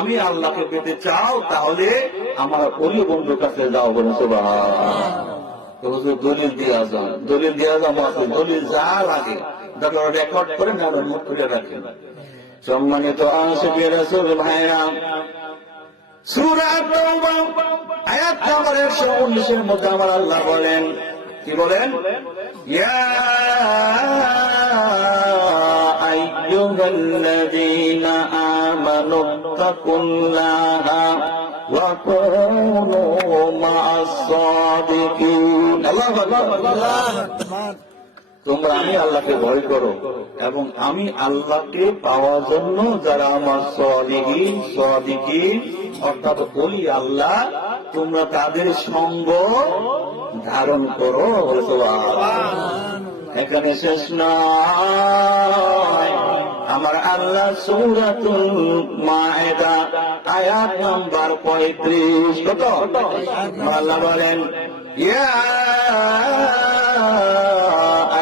আমি আল্লাহকে পেতে চাও তাহলে আমার ওলি বন্ধুর কাছে যাও, বলে সুবহানাল্লাহ। দলিল দিয়া যান, দলিল দিয়া যাও, দলিল যা লাগে তারপর রেকর্ড করে না মুখ খুলে রাখেন। সম্মানিত আশিকে রাসূল ভাইরা, সূরা তাওবা আয়াত নম্বর 119 এর মধ্যে আমার আল্লাহ বলেন, কি বলেন? ইয়া আইয়ুহাল্লাযীনা আমানু তাকুল্লাহা ওয়া কুনু মা'আস সাদিকিন। আল্লাহু আকবার। তোমরা আমি আল্লাহকে ভয় করো এবং আমি আল্লাহকে পাওয়ার জন্য যারা আমার সাদিকিন অর্থাৎ ওলি আল্লাহ, তোমরা তাদের সঙ্গ ধারণ করো। এখানে শেষ নয়, আমার আল্লাহ সূরাতুল মায়েদা আয়াত নাম্বার 35 কত আল্লাহ বলেন, ইয়া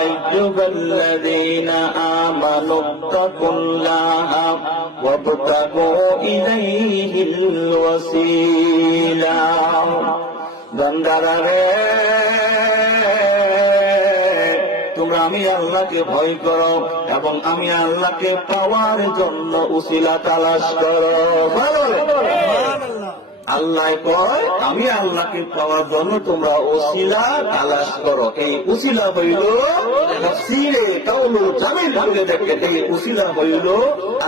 আইয়ুহাল্লাযীনা আমানু তাকুল্লাহা ওয়াবতাগু ইলাইহিল ওয়াসিলা। বান্দারা রে, তোমরা আমি আল্লাহকে ভয় করো এবং আমি আল্লাহকে পাওয়ার জন্য উসিলা তালাশ করো। আল্লাহ কয় আমি আল্লাহকে পাওয়ার জন্য তোমরা উসিলা তালাশ করো। এই উসিলা হইল তাফসীরে কাউলুল জামিল বলে দেখে, এই উসিলা হইল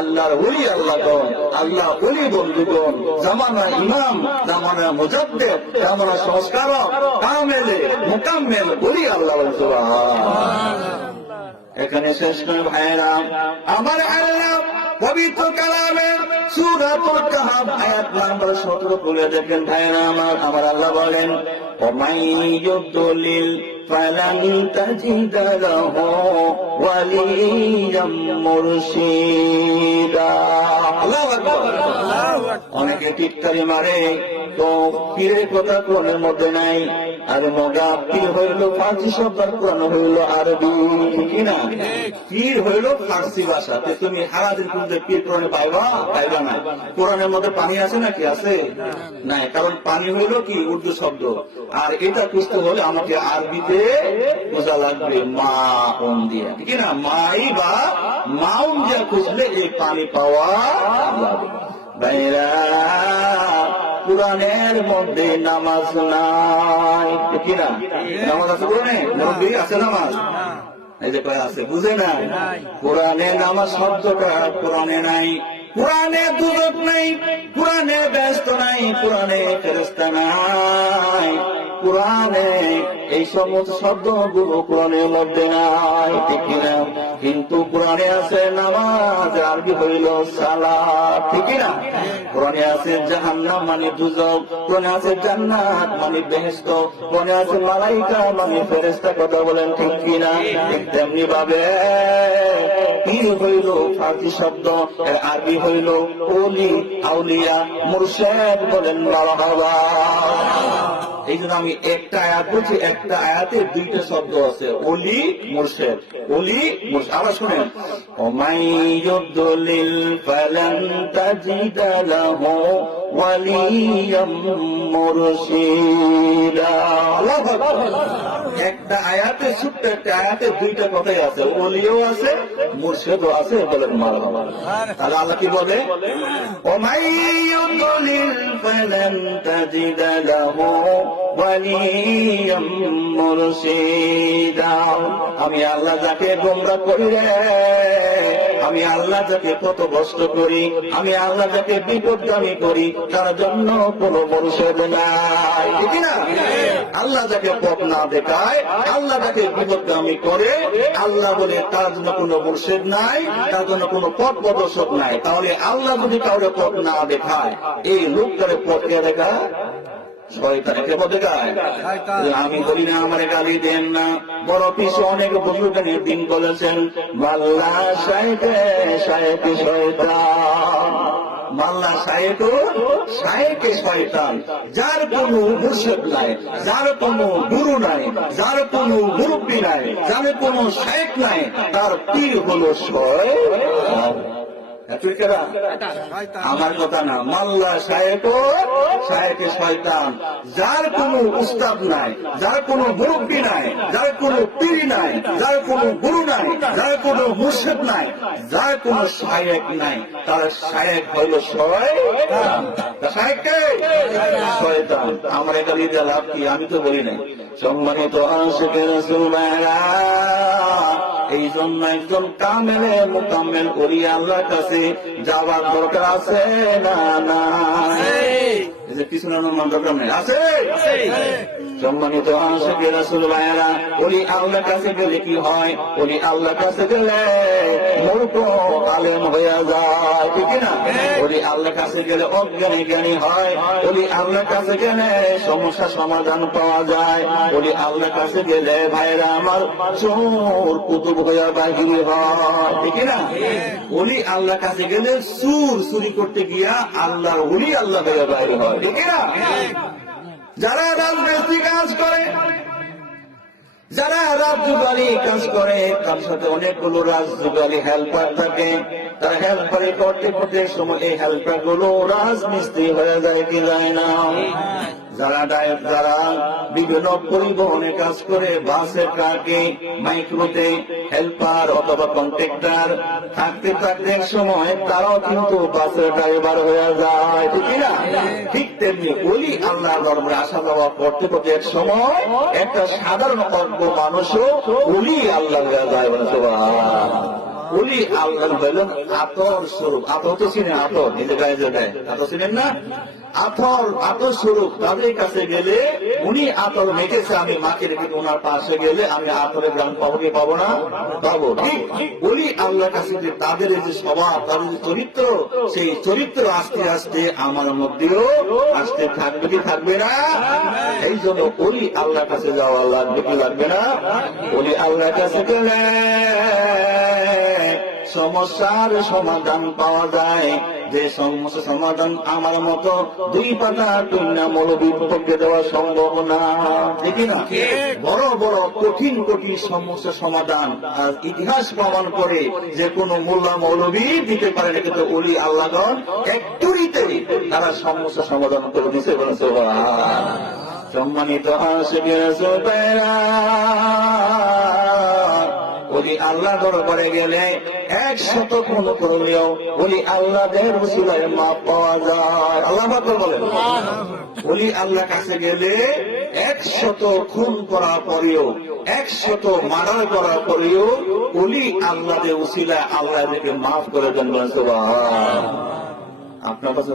আল্লাহর ওলি আল্লাহগণ, আল্লাহ ওলি বন্ধুগণ, জামানা ইমাম, জামানা মুজাদ্দিদ, জামানা সংস্কারক, কামেলে মুকাম্মেল ওলি আল্লাহ। সুবহানাল্লাহ। এখানে শেষ নয় ভাইরা, আমার আল্লাহ পবিত্র কালামের সূরাতুল কাহফ আয়াত নাম্বার 17 খুলে দেখেন ভাইরা আমার আল্লাহ বলেন, ওমাইয়ুদলিল ফালান তাজিদ লাহু ওয়ালিয়াম মুরশিদা। আল্লাহু আকবার। অনেকে টিটকারি মারে, তো পীরের কথা কোরআনের মধ্যে নাই, আর মগা পীর হইল ফার্সি শব্দ, কোরআন হইল আরবি, কি না? পীর হইল ফার্সি ভাষা। তুমি হারাদিন খুঁজে পীর কোরআনে পাইবা না। কোরআনের মধ্যে পানি আছে নাকি? আছে নাই, কারণ পানি হইল কি উর্দু শব্দ, আর এটা খুঁজতে হলে আমাকে আরবিতে বোঝা লাগবে মা উন দিয়া, ঠিক না? মাই বা মাউন দিয়া খুঁজলে এই পানি পাওয়া যাবে। ভাইরা, কোরআনের মধ্যে নামাজ নাই, ঠিক না? নামাজ আছে কোরআনে? নবী আছে নামাজ? এই যে কয় আছে, বুঝে না? কোরআনে নামাজ শব্দটা কোরআনে নাই, কোরআনে দুজক নাই, কোরআনে ব্যস্ত নাই, কোরআনে ফেরেশতা নাই, কোরআনে এই সমস্ত শব্দগুলো কোরআনের মধ্যে নাই, ঠিক না? কিন্তু কোরআনে আছে নামাজ, আরবি হইল সালাত, ঠিক না? কোরআনে আছে জাহান্নাম মানে দুজক, কোরআনে আছে জান্নাত মানে বেহেশত, কোরআনে আছে মালাইকা মানে ফেরেশতা। কথা বলেন ঠিক কিনা? ঠিক তেমনি ভাবে পীর হইল ফার্সি শব্দ, আরবি হইল ওলি, আউলিয়া, মুরশেদ। বলেন মারহাবা। এই জন্য আমি একটা আয়াত বলছি, একটা আয়াতে দুইটা শব্দ আছে, ওলি মুরশেদ, ওলি মুরশেদ। আবার শুনেন, ওমাইয়ুদলিল ফালান তাজিদ লাহু ওয়ালিয়াম মুরশিদা। আল্লাহু আকবার। একটা আয়াতে, ছোট্ট একটা আয়াতে দুইটা কথাই আছে, ওলিও আছে মুরশেদও আছে। বলেন মারহাবা। তাহলে আল্লাহ কি বলে? ওমাইয়ুদলিল ফালান তাজিদ লাহু ওয়ালিয়াম মুরশিদা। আমি আল্লাহ যাকে গোমরাহ করি রে, আমি আল্লাহ যাকে পথভ্রষ্ট করি, আমি আল্লাহ যাকে বিপথগামী করি, তার জন্য কোনো মুরশেদ নাই, ঠিক না? আল্লাহ যাকে পথ না দেখায়, আল্লাহ যাকে বিপথগামী করে, আল্লাহ বলে তার জন্য কোনো মুরশেদ নাই, তার জন্য কোনো পথ প্রদর্শক নাই। তাহলে আল্লাহ যদি কাউকে পথ না দেখায়, এই লোকটারে পথ কে দেখায়? শয়তানকে পথে দেখায়। আমি বলি না আমার গালি দেন না, বড় পিছু অনেক বুজুর্গের দিন বলেছেন, মাল্লা শায়েকে শায়েকে শয়তান, মাল্লা শায়েকু শায়েকে শয়তান। যার কোনো মুরশিদ নাই, যার কোনো গুরু নাই, যার কোনো মুরব্বী নাই, যার কোনো শায়েক নাই, তার পীর হলো শয়তান। তুই কেরা? আমার কথা না, মাল্লা শায়েকে শয়তান। যার কোনো উস্তাদ নাই, যার কোনো মুরব্বী নাই, যার কোনো পীর নাই, যার কোনো গুরু নাই, যার কোনো মুর্শিদ নাই, যার কোনো শায়েক নাই, তার শায়েক হইল শয়তান। শায়েককে শয়তান। আমার এটা লিখে লাভ কি? আমি তো বলি নাই। সম্মানিত আশিকে রাসূল ভাইরা, এই জন্য একজন কামেলে মুকাম্মেল ওলি আল্লাহর কাছে যাওয়ার দরকার আছে না? না, কিছু না দরকার নেই, আছে। সম্মানিত আশিকে রাসূল ভাইরা, ওলি আল্লাহর কাছে গেলে কি হয়? ওলি আল্লাহর কাছে গেলে মূর্খ আলেম হয়ে যায়, ঠিক না? ওলি আল্লাহর কাছে গেলে অজ্ঞানী জ্ঞানী হয়। ওলি আল্লাহর কাছে গেলে সমস্যা সমাধান পাওয়া যায়। ওলি আল্লাহর কাছে গেলে ভাইরা আমার চোর কুতুব হইয়া বাহির হয়, ঠিক না? ওলি আল্লাহর কাছে গেলে চুরি করতে গিয়া আল্লাহর ওলি আল্লাহ হইয়া বাহির হয়, ঠিক না? যারা রাজনৈতিক কাজ করে, যারা রাজযুগালী কাজ করে, তার সাথে অনেকগুলো রাজযুগালী হেল্পার থাকে। তারা হেল্পারে করতে করতে সময় এই হেল্পার গুলো রাজমিস্ত্রি হয়ে যায় কি যায় না? যারা বিভিন্ন পরিবহনে কাজ করে, বাসে, ট্রাকে, মাইক্রোতে হেল্পার অথবা কন্ট্রাক্টর, থাকতে থাকতে এক সময় তারাও কিন্তু বাসের ড্রাইভার হয়ে যায়, ঠিক না? ঠিক তেমনি ওলি আল্লাহ দরবারে আসা যাওয়া করতে করতে এক সময় একটা সাধারণ অজ্ঞ মানুষও ওলি আল্লাহ হয়ে যায়। ওলি আল্লাহ হইলেন আতর স্বরূপ। আতর তো চিনে, আতর নিজে গায়ে যে দেয়, আতর চিনেন না? আতর স্বরূপ। তাদের কাছে গেলে উনি আতর মেখেছে, আমি মাকে রেখে ওনার পাশে গেলে আমি আতরের গ্রাম পাবো কি পাবো না? পাবো। ঠিক ওলি আল্লাহর কাছে যে তাদের যে স্বভাব, তাদের যে চরিত্র, সেই চরিত্র আস্তে আস্তে আমার মধ্যেও আসতে থাকবে কি থাকবে না? এই জন্য ওলি আল্লাহর কাছে যাওয়া লাগবে কি লাগবে না? ওলি আল্লাহর কাছে গেলে সমস্যার সমাধান পাওয়া যায়। যে সমস্যা সমাধান আমার মতো দুই পাতা টুইনা মৌলবীর পক্ষে দেওয়া সম্ভব না, ঠিক না? বড় বড় কঠিন কঠিন সমস্যা সমাধান আর ইতিহাস প্রমাণ করে যে কোন মোল্লা মৌলবী দিতে পারে না, কিন্তু ওলি আল্লাহগণ একটুরিতে তারা সমস্যা সমাধান করে দিতে বলেছে। সম্মানিত আশিকে রাসূল ভাইরা, ওলি আল্লাহ দরবারে গেলে 100 খুন করলেও ওলি আল্লাহদের ওসিলায় মাপ পাওয়া যায়। আল্লাহ আকবার বলেন। ওলি আল্লাহ কাছে গেলে 100 খুন করার পরেও, 100 মার্ডার করার পরেও ওলি আল্লাহদের ওসিলায় আল্লাহ এদেরকে মাফ করে দেন। আপনার কাছে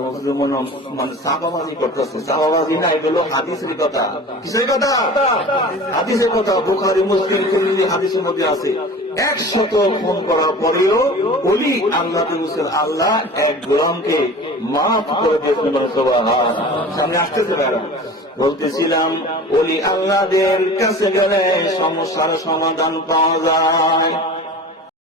মানে চাপাবাজি করতেছে। চাপাবাজি না, এগুলো হাদিসের কথা। কিসের কথা? হাদিসের কথা। বুখারী, মুসলিম, তিরমিজি হাদিসের মধ্যে আছে 100 খুন করার পরেও ওলি আল্লাহ আল্লাহ এক গোলামকে মাফ করে দিয়েছেন। সুবহানাল্লাহ। সামনে আসতেছে ভাইরা। বলতেছিলাম ওলি আল্লাহদের কাছে গেলে সমস্যার সমাধান পাওয়া যায়।